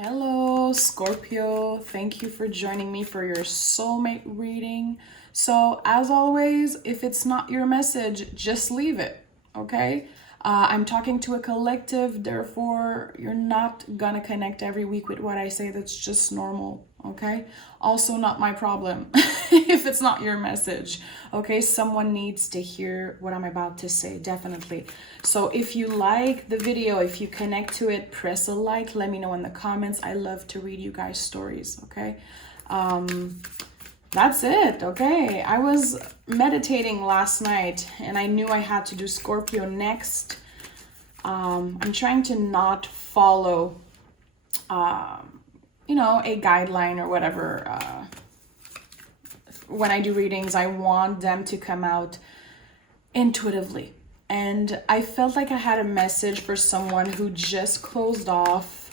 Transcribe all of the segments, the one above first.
Hello, Scorpio. Thank you for joining me for your soulmate reading. So, as always, if it's not your message, just leave it, okay? I'm talking to a collective, therefore, you're not gonna connect every week with what I say. That's just normal, okay? Also, not my problem if it's not your message, okay? Someone needs to hear what I'm about to say, definitely. So if you like the video, if you connect to it, press a like, let me know in the comments. I love to read you guys' stories, okay? That's it, okay? I was meditating last night and I knew I had to do Scorpio next. I'm trying to not follow, a guideline or whatever. When I do readings, I want them to come out intuitively. And I felt like I had a message for someone who just closed off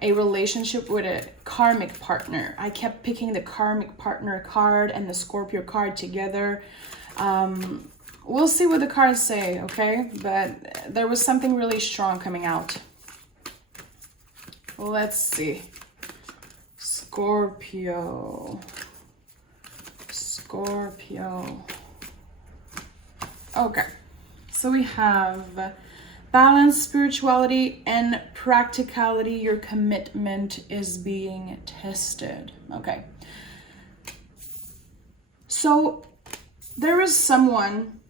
a relationship with a karmic partner. I kept picking the karmic partner card and the Scorpio card together. We'll see what the cards say, okay? But there was something really strong coming out. Let's see. Scorpio. Okay. So we have balance, spirituality, and practicality. Your commitment is being tested. Okay. So there is someone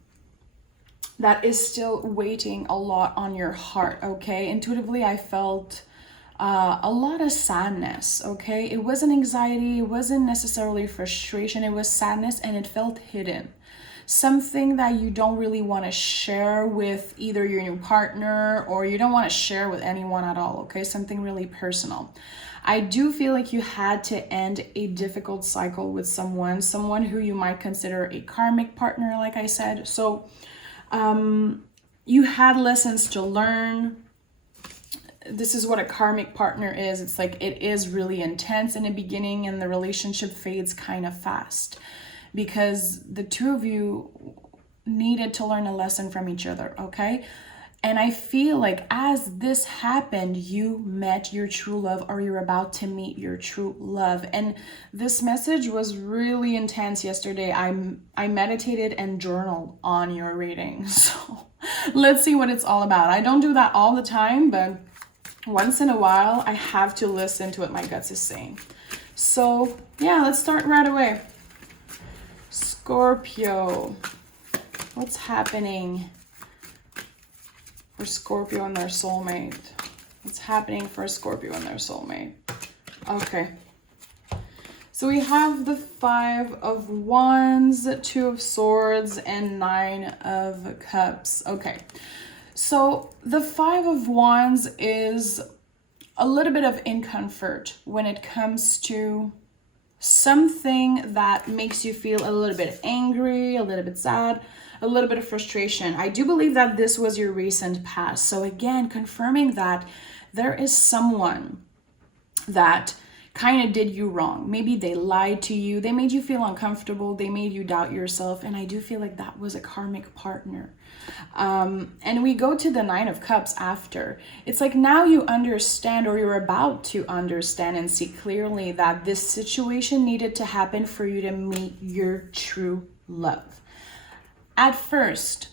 that is still waiting a lot on your heart, okay? Intuitively, I felt a lot of sadness, okay? It wasn't anxiety, it wasn't necessarily frustration, it was sadness, and it felt hidden. Something that you don't really want to share with either your new partner or you don't want to share with anyone at all, okay? Something really personal. I do feel like you had to end a difficult cycle with someone who you might consider a karmic partner, like I said. So you had lessons to learn. This is what a karmic partner is. It's like it is really intense in the beginning and the relationship fades kind of fast because the two of you needed to learn a lesson from each other, okay? And I feel like as this happened, you met your true love or you're about to meet your true love. And this message was really intense yesterday. I meditated and journaled on your reading. So let's see what it's all about. I don't do that all the time, but once in a while, I have to listen to what my guts is saying. So yeah, let's start right away. Scorpio, what's happening for Scorpio and their soulmate? What's happening for Scorpio and their soulmate? Okay. So we have the 5 of Wands, 2 of Swords, and 9 of Cups. Okay. So the 5 of Wands is a little bit of discomfort when it comes to something that makes you feel a little bit angry, a little bit sad, a little bit of frustration. I do believe that this was your recent past. So again, confirming that there is someone that kind of did you wrong. Maybe they lied to you. They made you feel uncomfortable. They made you doubt yourself. And I do feel like that was a karmic partner. And we go to the 9 of Cups after. It's like now you understand, or you're about to understand and see clearly that this situation needed to happen for you to meet your true love. At first,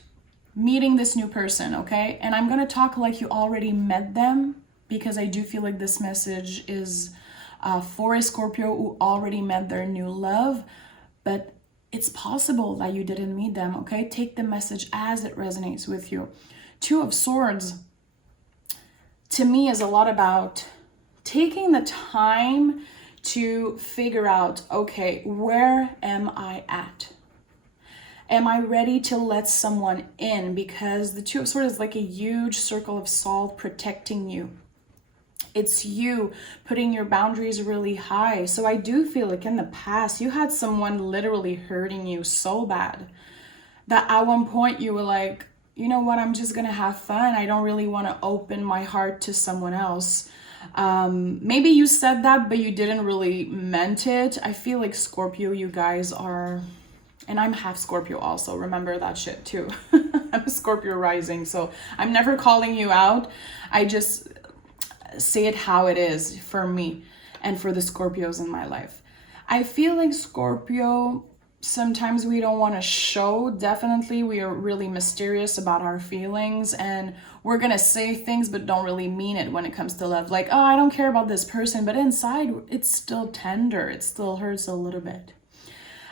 meeting this new person, okay? And I'm going to talk like you already met them because I do feel like this message is for a Scorpio who already met their new love, but it's possible that you didn't meet them, okay? Take the message as it resonates with you. 2 of Swords, to me, is a lot about taking the time to figure out, okay, where am I at? Am I ready to let someone in? Because the 2 of Swords is like a huge circle of salt protecting you. It's you putting your boundaries really high. So I do feel like in the past, you had someone literally hurting you so bad that at one point you were like, you know what, I'm just going to have fun. I don't really want to open my heart to someone else. Maybe you said that, but you didn't really meant it. I feel like Scorpio, you guys are, and I'm half Scorpio also. Remember that shit too. I'm a Scorpio rising, so I'm never calling you out. say it how it is for me and for the Scorpios in my life. I feel like Scorpio, sometimes we don't want to show. Definitely, we are really mysterious about our feelings, and we're going to say things but don't really mean it when it comes to love. Like, oh, I don't care about this person, but inside it's still tender. It still hurts a little bit.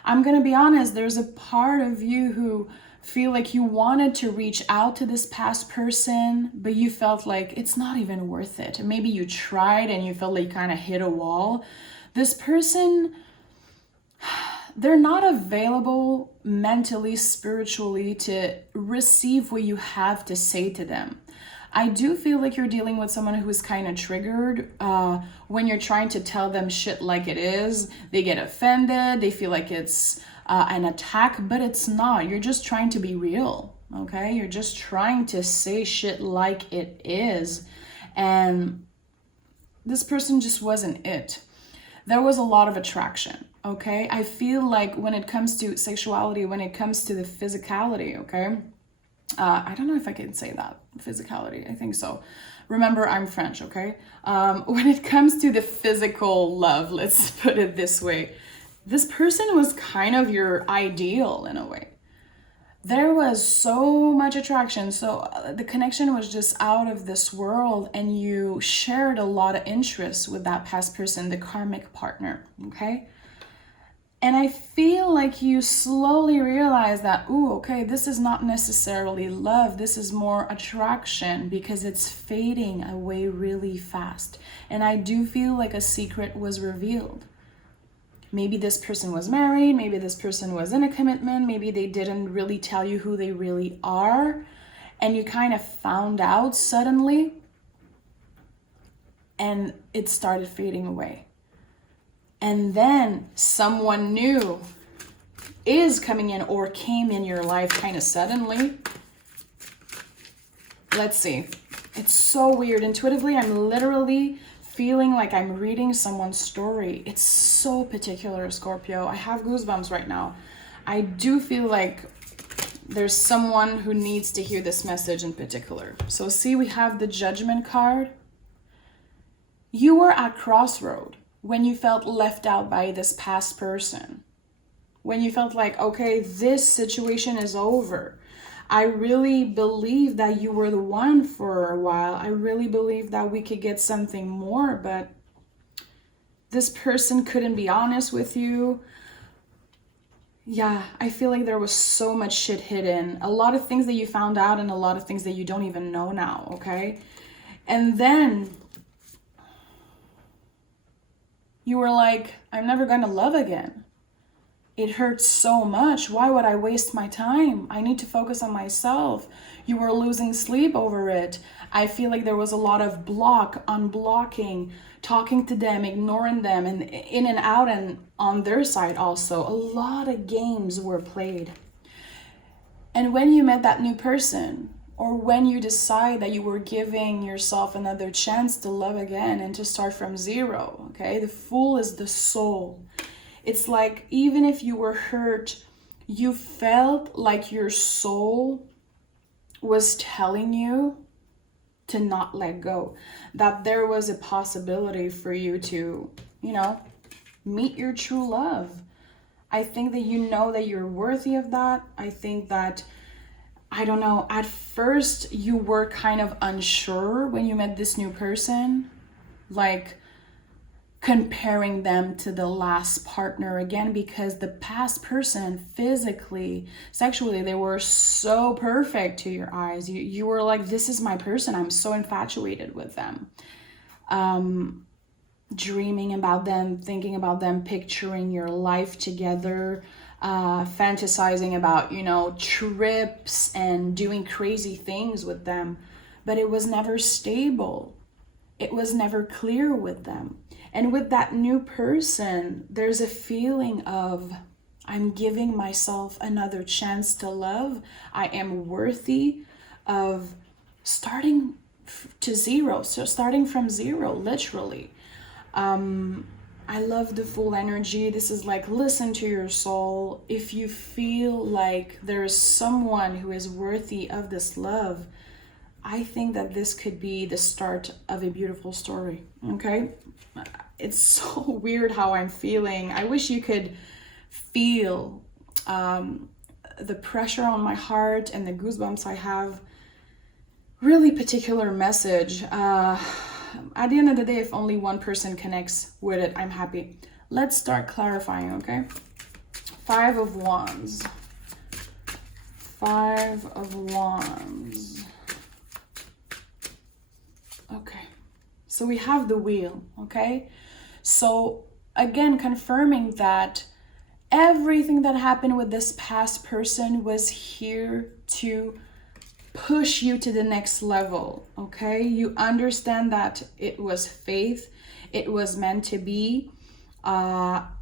I'm going to be honest, there's a part of you who feel like you wanted to reach out to this past person, but you felt like it's not even worth it. Maybe you tried and you felt like you kind of hit a wall. This person, they're not available mentally, spiritually to receive what you have to say to them. I do feel like you're dealing with someone who is kind of triggered when you're trying to tell them shit like it is. They get offended. They feel like it's an attack, but it's not. You're just trying to be real, okay? You're just trying to say shit like it is. And this person just wasn't it. There was a lot of attraction, okay? I feel like when it comes to sexuality, when it comes to the physicality, okay? I don't know if I can say that, physicality, I think so. Remember, I'm French, okay? When it comes to the physical love, let's put it this way, this person was kind of your ideal in a way. There was so much attraction, so the connection was just out of this world, and you shared a lot of interests with that past person, the karmic partner, okay? And I feel like you slowly realize that, ooh, okay, this is not necessarily love. This is more attraction because it's fading away really fast. And I do feel like a secret was revealed. Maybe this person was married. Maybe this person was in a commitment. Maybe they didn't really tell you who they really are. And you kind of found out suddenly. And it started fading away. And then someone new is coming in or came in your life kind of suddenly. Let's see. It's so weird. Intuitively, I'm literally feeling like I'm reading someone's story. It's so particular, Scorpio. I have goosebumps right now. I do feel like there's someone who needs to hear this message in particular. So see, we have the Judgment card. You were at crossroad when you felt left out by this past person. When you felt like, okay, this situation is over. I really believe that you were the one for a while. I really believe that we could get something more, but this person couldn't be honest with you. Yeah, I feel like there was so much shit hidden. A lot of things that you found out and a lot of things that you don't even know now, okay? And then you were like, I'm never gonna love again. It hurts so much. Why would I waste my time? I need to focus on myself. You were losing sleep over it. I feel like there was a lot of unblocking, talking to them, ignoring them, and in and out, and on their side also. A lot of games were played. And when you met that new person, or when you decide that you were giving yourself another chance to love again and to start from zero, okay? The Fool is the soul. It's like, even if you were hurt, you felt like your soul was telling you to not let go. That there was a possibility for you to, meet your true love. I think that you know that you're worthy of that. I think that, I don't know, at first you were kind of unsure when you met this new person. Like, comparing them to the last partner again, because the past person physically, sexually, they were so perfect to your eyes. You were like, this is my person. I'm so infatuated with them. Dreaming about them, thinking about them, picturing your life together, fantasizing about, trips and doing crazy things with them. But it was never stable. It was never clear with them. And with that new person, there's a feeling of, I'm giving myself another chance to love. I am worthy of starting to zero. So starting from zero, literally. I love the Fool energy. This is like, listen to your soul. If you feel like there is someone who is worthy of this love, I think that this could be the start of a beautiful story, okay? It's so weird how I'm feeling. I wish you could feel the pressure on my heart and the goosebumps I have. Really particular message. At the end of the day, if only one person connects with it, I'm happy. Let's start clarifying, okay? 5 of Wands. 5 of Wands. Okay. So we have the Wheel, okay? So again, confirming that everything that happened with this past person was here to push you to the next level, okay? You understand that it was faith, it was meant to be.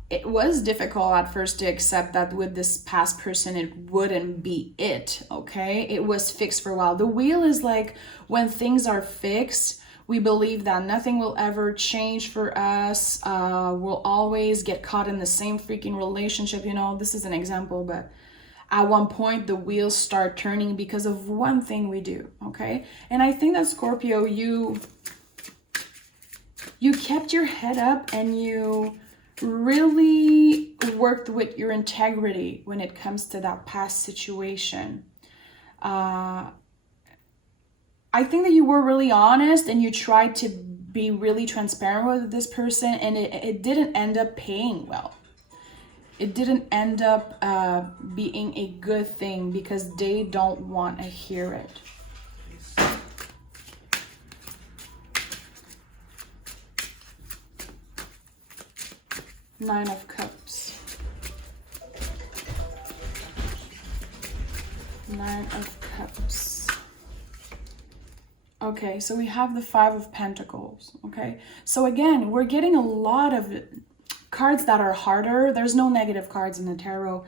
It was difficult at first to accept that with this past person it wouldn't be it, okay? It was fixed for a while. The Wheel is like when things are fixed, we believe that nothing will ever change for us. We'll always get caught in the same freaking relationship, you know? This is an example, but at one point the wheels start turning because of one thing we do, okay? And I think that Scorpio, you kept your head up and you really worked with your integrity when it comes to that past situation. I think that you were really honest and you tried to be really transparent with this person, and it didn't end up paying well. It didn't end up being a good thing because they don't want to hear it. Nine of Cups. 9 of Cups. Okay, so we have the 5 of Pentacles, okay? So again, we're getting a lot of cards that are harder. There's no negative cards in the tarot,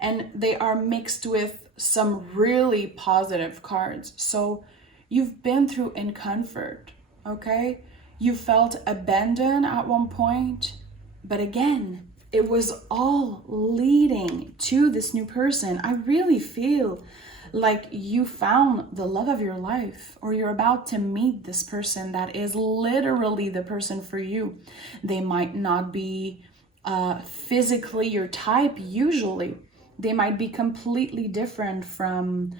and they are mixed with some really positive cards. So you've been through discomfort, okay? You felt abandoned at one point, but again, it was all leading to this new person. I really feel like you found the love of your life, or you're about to meet this person that is literally the person for you. They might not be physically your type usually. They might be completely different from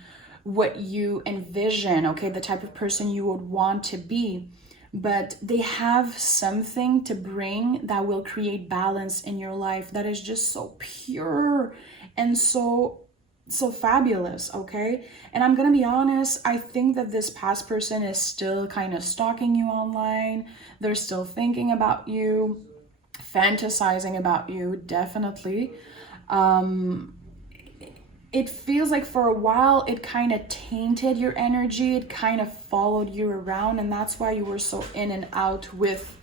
what you envision, okay, the type of person you would want to be. But they have something to bring that will create balance in your life that is just so pure and so fabulous, okay? And I'm gonna be honest, I think that this past person is still kind of stalking you online. They're still thinking about you, fantasizing about you, definitely. It feels like for a while it kind of tainted your energy. It kind of followed you around, and that's why you were so in and out with,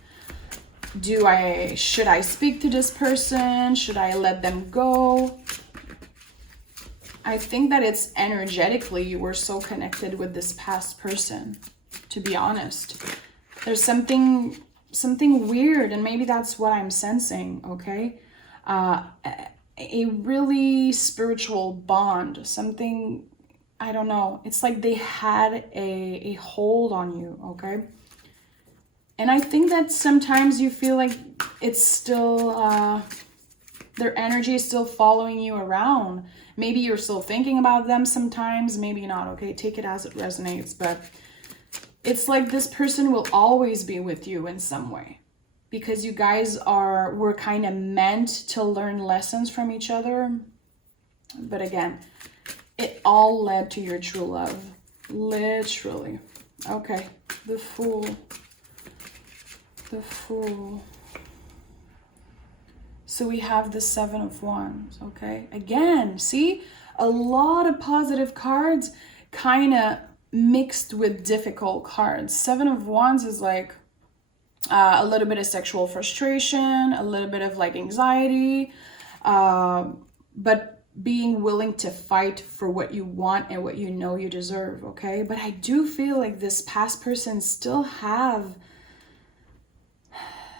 should I speak to this person? Should I let them go? I think that it's energetically you were so connected with this past person, to be honest. There's something weird, and maybe that's what I'm sensing, okay? A really spiritual bond, something, I don't know. It's like they had a hold on you, okay? And I think that sometimes you feel like it's still, their energy is still following you around. Maybe you're still thinking about them sometimes, maybe not, okay? Take it as it resonates, but it's like this person will always be with you in some way, because you guys were kind of meant to learn lessons from each other. But again, it all led to your true love, literally. Okay, the Fool. The Fool. So we have the 7 of Wands, okay? Again, see? A lot of positive cards kind of mixed with difficult cards. 7 of Wands is like a little bit of sexual frustration, a little bit of like anxiety, but being willing to fight for what you want and what you know you deserve, okay? But I do feel like this past person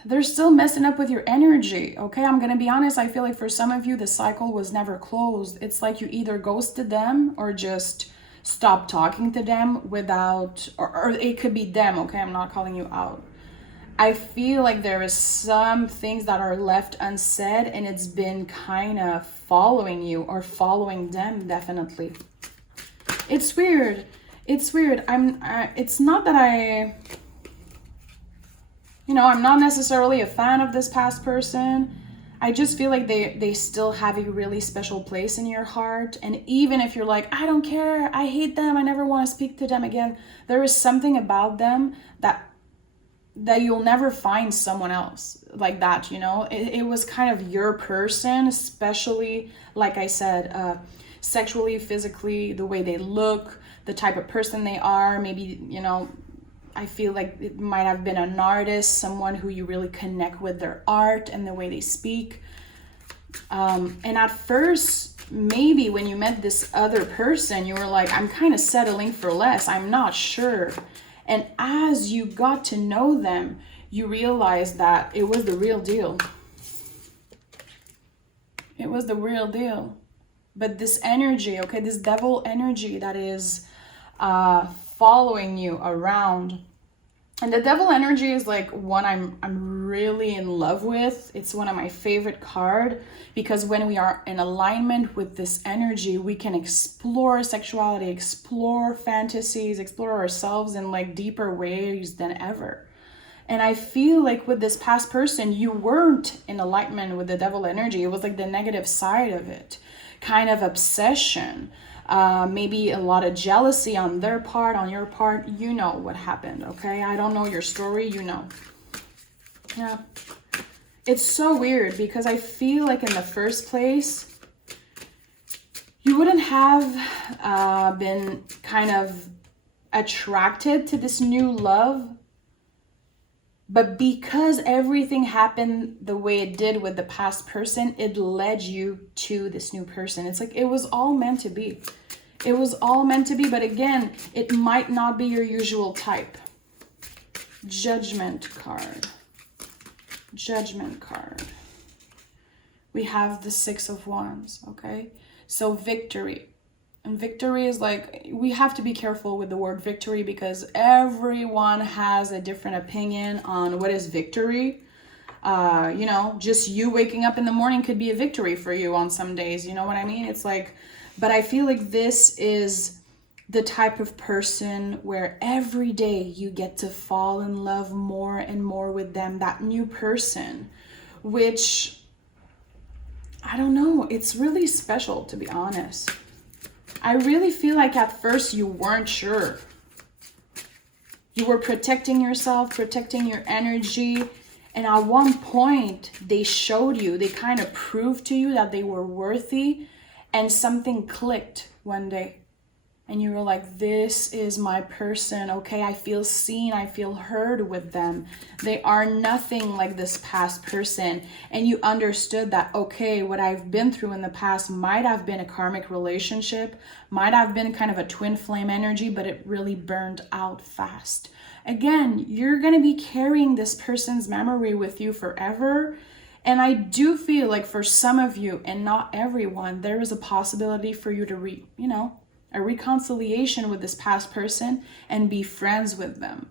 they're still messing up with your energy, okay? I'm gonna be honest, I feel like for some of you, the cycle was never closed. It's like you either ghosted them or just stop talking to them without, or it could be them, okay? I'm not calling you out. I feel like there is some things that are left unsaid and it's been kind of following you or following them, definitely. It's weird. It's weird. It's not that I'm not necessarily a fan of this past person. I just feel like they still have a really special place in your heart. And even if you're like, I don't care, I hate them, I never want to speak to them again, there is something about them that you'll never find someone else like that, It was kind of your person, especially, like I said, sexually, physically, the way they look, the type of person they are. Maybe, I feel like it might have been an artist, someone who you really connect with their art and the way they speak. And at first, maybe when you met this other person, you were like, I'm kind of settling for less. I'm not sure. And as you got to know them, you realized that it was the real deal. It was the real deal. But this energy, okay, this devil energy that is following you around. And the devil energy is like one I'm really in love with. It's one of my favorite cards because when we are in alignment with this energy, we can explore sexuality, explore fantasies, explore ourselves in like deeper ways than ever. And I feel like with this past person, you weren't in alignment with the devil energy. It was like the negative side of it, kind of obsession. Maybe a lot of jealousy on their part, on your part. You know what happened, okay? I don't know your story, you know. Yeah. It's so weird because I feel like in the first place, you wouldn't have been kind of attracted to this new love. But because everything happened the way it did with the past person, it led you to this new person. It's like it was all meant to be. It was all meant to be. But again, it might not be your usual type. Judgment card. Judgment card. We have the Six of Wands, okay? So victory. And victory is like, we have to be careful with the word victory because everyone has a different opinion on what is victory. Just you waking up in the morning could be a victory for you on some days. You know what I mean? It's like, but I feel like this is the type of person where every day you get to fall in love more and more with them, that new person, which, I don't know, it's really special, to be honest. I really feel like at first you weren't sure. You were protecting yourself, protecting your energy. And at one point, they showed you, they kind of proved to you that they were worthy. And something clicked one day. And you were like, this is my person, okay? I feel seen, I feel heard with them. They are nothing like this past person. And you understood that, okay, what I've been through in the past might have been a karmic relationship, might have been kind of a twin flame energy, but it really burned out fast. Again, you're gonna be carrying this person's memory with you forever. And I do feel like for some of you, and not everyone, there is a possibility for you to a reconciliation with this past person and be friends with them.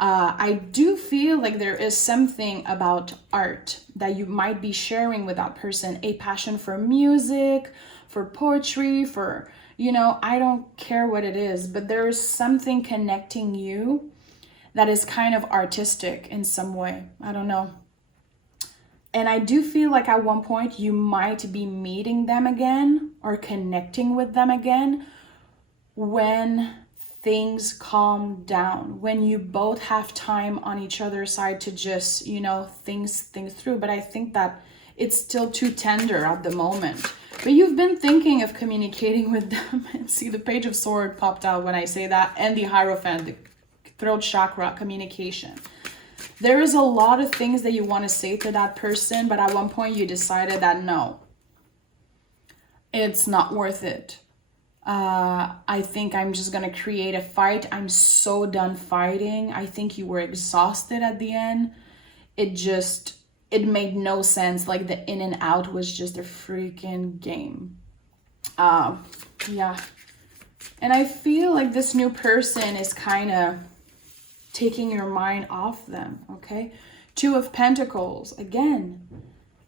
I do feel like there is something about art that you might be sharing with that person, a passion for music, for poetry, for, I don't care what it is, but there is something connecting you that is kind of artistic in some way. I don't know. And I do feel like at one point you might be meeting them again or connecting with them again when things calm down, when you both have time on each other's side to just, think through. But I think that it's still too tender at the moment. But you've been thinking of communicating with them. And see, the Page of Swords popped out when I say that, and the Hierophant, the throat chakra, communication. There is a lot of things that you want to say to that person, but at one point you decided that no, it's not worth it. I think I'm just going to create a fight. I'm so done fighting. I think you were exhausted at the end. It made no sense. Like the in and out was just a freaking game. Yeah. And I feel like this new person is kind of taking your mind off them, okay? Two of Pentacles. Again,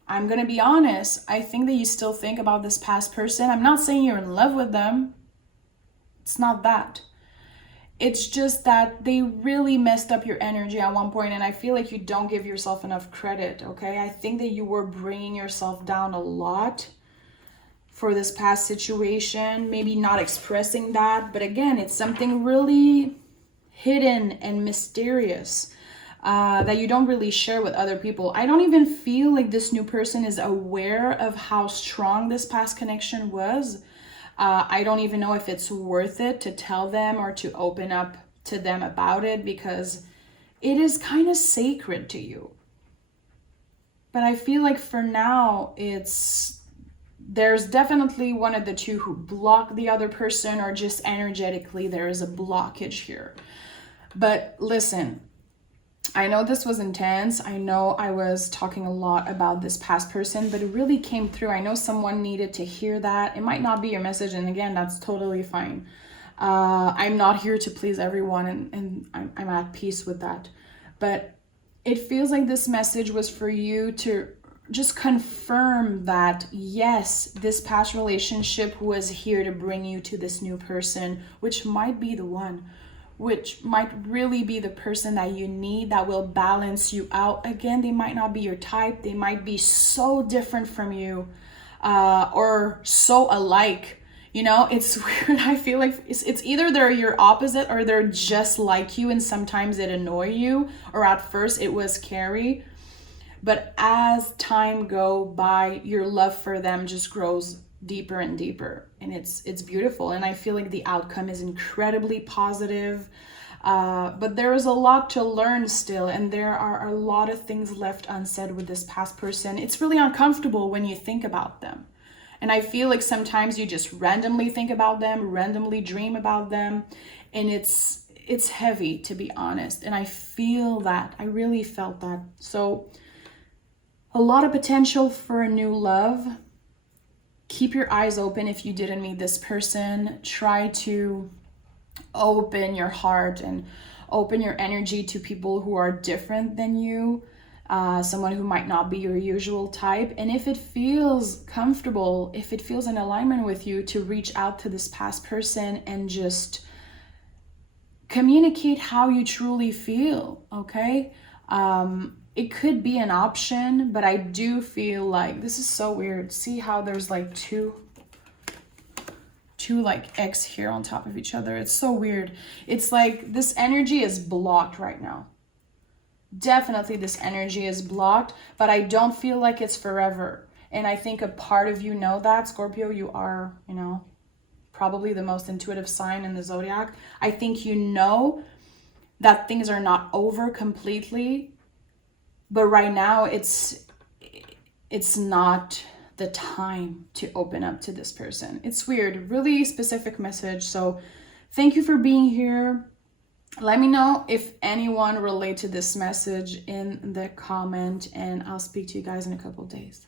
I'm going to be honest. I think that you still think about this past person. I'm not saying you're in love with them. It's not that. It's just that they really messed up your energy at one point, and I feel like you don't give yourself enough credit, okay? I think that you were bringing yourself down a lot for this past situation, maybe not expressing that, but again, it's something really hidden and mysterious that you don't really share with other people. I don't even feel like this new person is aware of how strong this past connection was. I don't even know if it's worth it to tell them or to open up to them about it, because it is kind of sacred to you. But I feel like for now, there's definitely one of the two who block the other person, or just energetically there is a blockage here. But listen, I know this was intense. I know I was talking a lot about this past person, but it really came through. I know someone needed to hear that. It might not be your message, and again, that's totally fine. I'm not here to please everyone, and I'm at peace with that. But it feels like this message was for you to just confirm that, yes, this past relationship was here to bring you to this new person, which might be the one, which might really be the person that you need, that will balance you out. Again, they might not be your type. They might be so different from you, or so alike. You know, it's weird. I feel like it's either they're your opposite or they're just like you, and sometimes it annoy you, or at first it was scary. But as time goes by, your love for them just grows deeper and deeper, and it's beautiful. And I feel like the outcome is incredibly positive, but there is a lot to learn still, and there are a lot of things left unsaid with this past person. It's really uncomfortable when you think about them, and I feel like sometimes you just randomly think about them, randomly dream about them, and it's heavy, to be honest. And I feel that, I really felt that. So a lot of potential for a new love. Keep your eyes open if you didn't meet this person. Try to open your heart and open your energy to people who are different than you, someone who might not be your usual type. And if it feels comfortable, if it feels in alignment with you, to reach out to this past person and just communicate how you truly feel, okay? It could be an option, but I do feel like this is so weird. See how there's like two like X here on top of each other. It's so weird. It's like this energy is blocked right now. Definitely this energy is blocked, but I don't feel like it's forever. And I think a part of you know that, Scorpio, you are, you know, probably the most intuitive sign in the zodiac. I think you know that things are not over completely. But right now, it's not the time to open up to this person. It's weird, really specific message. So thank you for being here. Let me know if anyone relate to this message in the comment, and I'll speak to you guys in a couple of days.